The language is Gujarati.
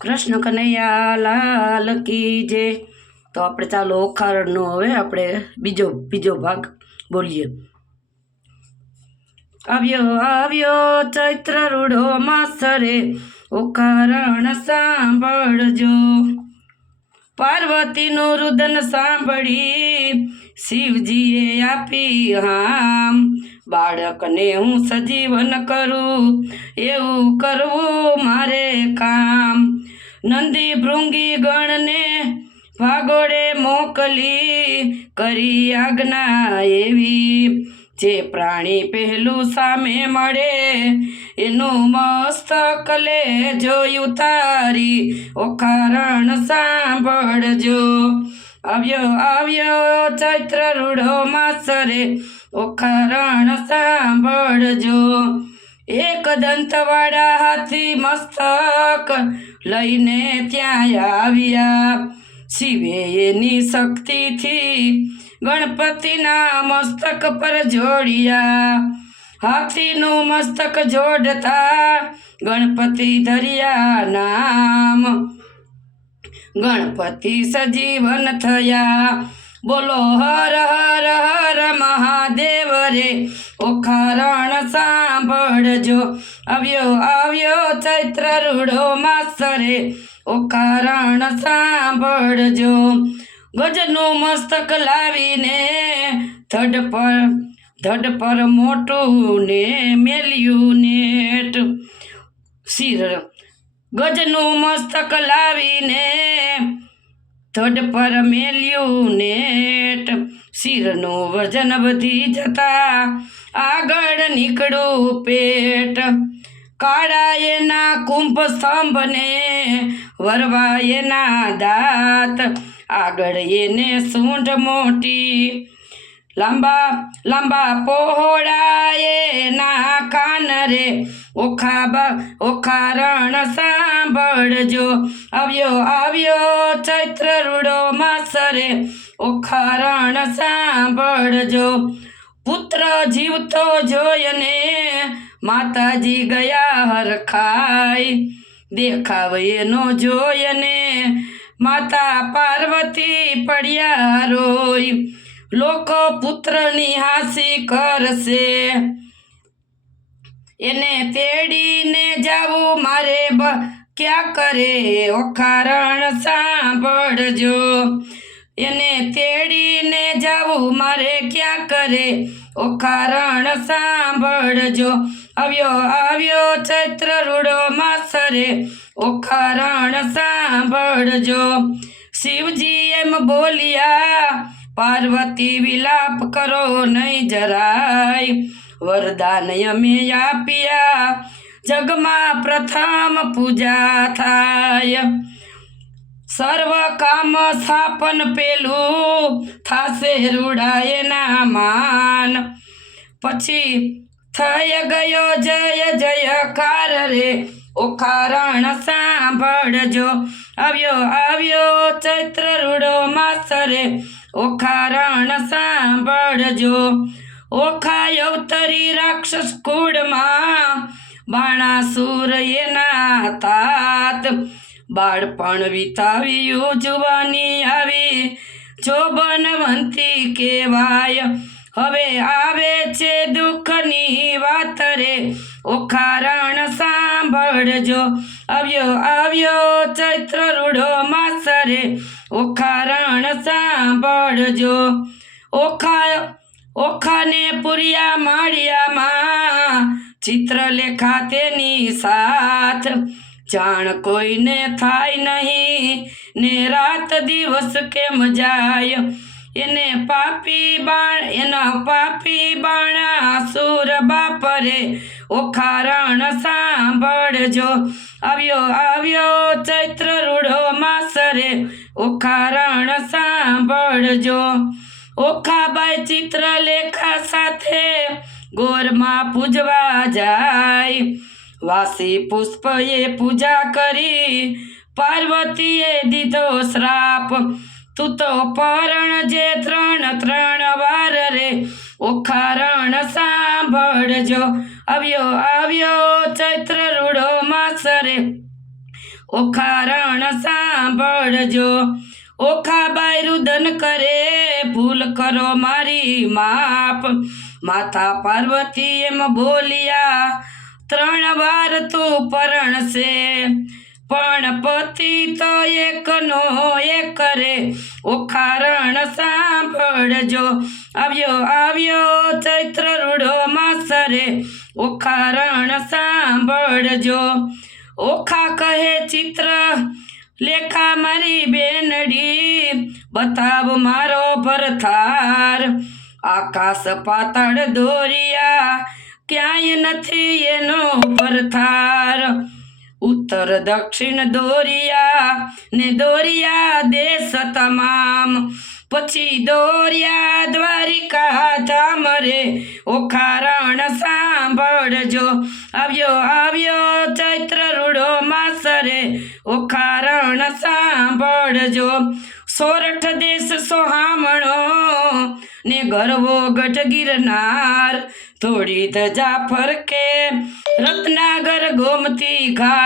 કૃષ્ણ કનૈયા લાલ કી જય। તો આપણે ચાલો ઓખારણનો હવે આપણે બીજો ભાગ બોલીએ। આવ્યો આવ્યો ચૈત્ર રૂડો માસરે, ઓખારણ સાંભળજો। પાર્વતીનું રુદન સાંભળી શિવજીએ આપી હામ, બાળકને હું સજીવન કરું એવું કરવું મારે કામ। નંદી ભૃંગી ગણને ભાગોળે મોકલી કરી આજ્ઞા એવી, જે પ્રાણી પહેલું સામે મળે એનું મસ્તક લે જોયું તારી, ઓખારણ સાંભળજો। આવ્યો આવ્યો ચૈત્ર રૂડો માસરે, ઓખારણ સાંભળજો। એક દંતવાળા હાથી મસ્તક લઈને ત્યાં આવ્યા, શિવે એની શક્તિથી ગણપતિના મસ્તક પર જોડ્યા। હાથીનું મસ્તક જોડતા ગણપતિ ધર્યા નામ, ગણપતિ સજીવન થયા। બોલો હર હર હર મહાદેવ રે, ઓખારણ સાંભળજો। આવ્યો આવ્યો ચૈત્ર રૂડો માસરે, ઓખારણ સાંભળજો। ગજનું મસ્તક લાવીને ધડ પર મોટું ને મેલ્યું નેટ, શિર ગજનું મસ્તક લાવીને ધડ પર મેલ્યું નેટ, શિરનું વજન વધી જતા આગળ નીકળું પેટ। કાળા એના કુંભ સ્તંભને વરવા એના દાંત, આગળ એને સૂંઢ મોટી લાંબા લાંબા પહોળા એના કાન રે, ઓખારણ સાંભળજો। આવ્યો આવ્યો ચૈત્ર રૂડો માસરે, ઓખારણ સાંભળજો। પુત્ર જીવતો જોઈને માતાજી ગયા હરખાઈ, દેખાવ એનો જોઈને માતા પાર્વતી પડ્યા રોઈ। લોકો પુત્રની હાંસી કરશે, એને તેડીને જાવું મારે ક્યાં કરે, ઓખારણ સાંભળજો। એને તેડીને જાવું મારે ક્યાં કરે, ઓખારણ સાંભળજો। આવ્યો આવ્યો ચૈત્ર રૂડો માસરે, ઓખારણ સાંભળજો। શિવજી એમ બોલ્યા, પાર્વતી વિલાપ કરો નહીં જરાય, વરદાન અમે આપ્યા જગમાં પ્રથમ પૂજા થાય। સર્વ કામ સ્થાપન પેલું થાશે રૂડા એના માન, પછી થઈ ગયો જય જયકાર રે, ઓખારણ સાંભળજો। આવ્યો આવ્યો ચૈત્ર રૂડો માસરે, ઓખારણ સાંભળજો। ઓખા અવતરી રાક્ષસ કુળમાં, બાણાસુર એના તાત, બાળપણ વિતાવ્યું જુવાની આવી જોબનવંતી કહેવાય। હવે આવે છે દુઃખની વાત રે, ઓખારણ સાંભળજો। આવ્યો આવ્યો ચૈત્ર રૂડો માસરે, ઓખારણ સાંભળજો। ઓખાને પુરિયા માળિયામાં ચિત્રલેખા તેની સાથ, જાણ કોઈને થાય નહીં ને રાત દિવસ કેમ જાય, એને પાપી બાણાસુર બાપરે, ઓખારણ સાંભળજો। આવ્યો આવ્યો ચૈત્ર રૂડો માસરે, ઓખારણ સાંભળજો। ઓખાબાઈ ચિત્રલેખા સાથે ગોરમાં પૂજવા જાય, વાસી પુષ્પએ પૂજા કરી પાર્વતીએ દીધો શ્રાપ, તું તો પરણજે 3 વાર રે, ઓખારણ સાંભળજો। આવ્યો આવ્યો ચૈત્ર રૂડો માસરે, ઓખારણ સાંભળજો ઓખાબાઈ રુદન કરે ભૂલ કરો મારી માપ માતા પાર્વતી એમ બોલ્યા 3 વાર તું પરણશે પણ પતિ તો એકનો એક રે ઓખારણ સાંભળજો આવ્યો ચૈત્ર રૂડો માસરે ઓખારણ સાંભળજો ઓખા કહે ચિત્ર લેખા મારી બેનડી બતાવ મારો ભરથાર આકાશ પાતાળ દોરિયા ક્યાંય નથી એનો ભરથાર ઉત્તર દક્ષિણ દોરિયા ને દોરિયા દેશ તમામ પછી દોરિયા દ્વારિકા ધામ રે ઓખારણ સાંભળજો આવ્યો ચૈત્ર રૂડો માસરે ઓખારણ સાંભળજો સોરઠ દેશ સોહામણો ને ગરવો ગઢ ગિરનાર થોડી ધજા ફરકે રત્નાગર ગોમતી ઘાટ